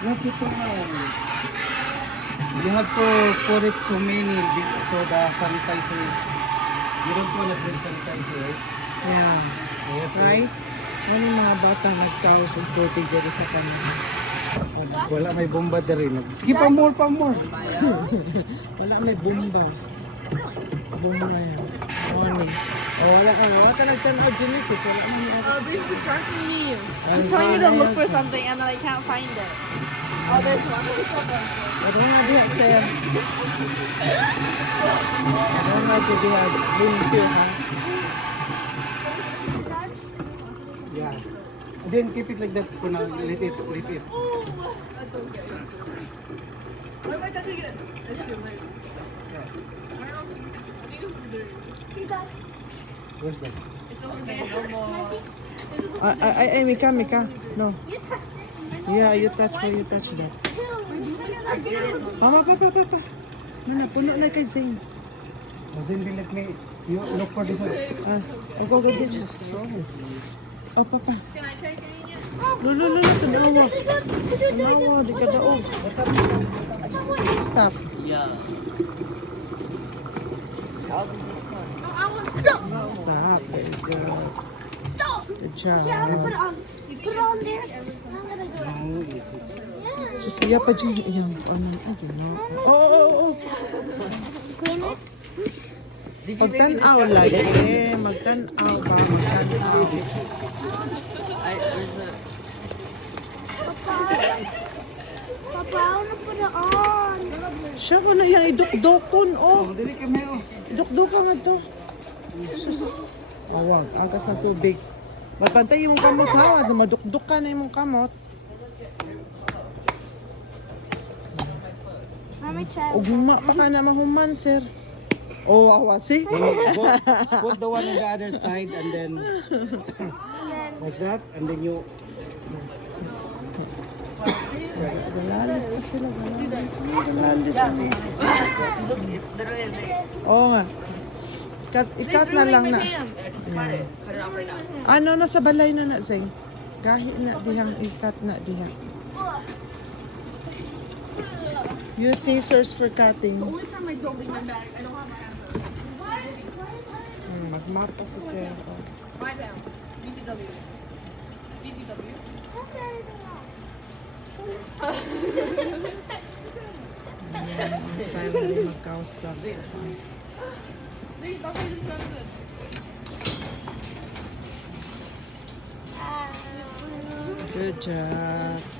Lapit to now. You have to pour it so many so the sanitizer is. You don't want to put sanitizer, right? Yeah. Right? Ano yung mga bata nagkaos ng tubig dito sa kanila? Wala may bomba na rin. Sige, pa more, pa more. Wala may bomba. Bomba yan. Morning. Oh, wala ka nagtanaw, Genesis. Wala mo yung This is distracting me. I was telling you to look for something and then I can't find it. Oh, there's one. I don't have it, sir. I don't have to do it. Boom, ha? Yeah. And then keep it like that for now. Let it, let it. That's okay. Why am I touching it? It's too late. I don't know if this is, I think this is dirty. Where's that? It's over there. Ay, Mika. No. Yeah, you touch that. Mama, papa. Mana, puno na kay Zane. Doesn't be let me. You look for this one. I'll go get this. Oh, papa. Can I try getting it? Lulu, tanawa. Tanawa, di ka daog. Stop. Yeah. No, I want to. Stop. There you go. Good job. You put it on there? How is it? Susaya pa dyan. Ayan, Oh. Magtanaw lagi. Magtanaw ba? Magtanaw. Papa, I want to put it on. Siya ko na yung idukdukon, oh. Oh, dili kami oh. Idukdukan nga to. Sus. Oh, wag. Agas na tubig. Magpantay yung kamot, ha? Madukduk ka na yung kamot. Mommy, try. Ugma pa ka na mahuman, sir. Oh, awasi. Put the one on the other side and then like that and then you Galalis pa sila. Galalis. Look, it's literally there. Oo nga. Ikat na lang na. Just cut it. Cut it off right now. Ano, nasa balay na Zeng. Gahi na dihang ikat na dihang. Use scissors for cutting. Only time I don't leave my bag. I don't have my hands. Magmarka si sir. Oh. My bag. BCW. BCW. Ayan, tayo na rin magkausap. They thought I just grabbed this. Good job.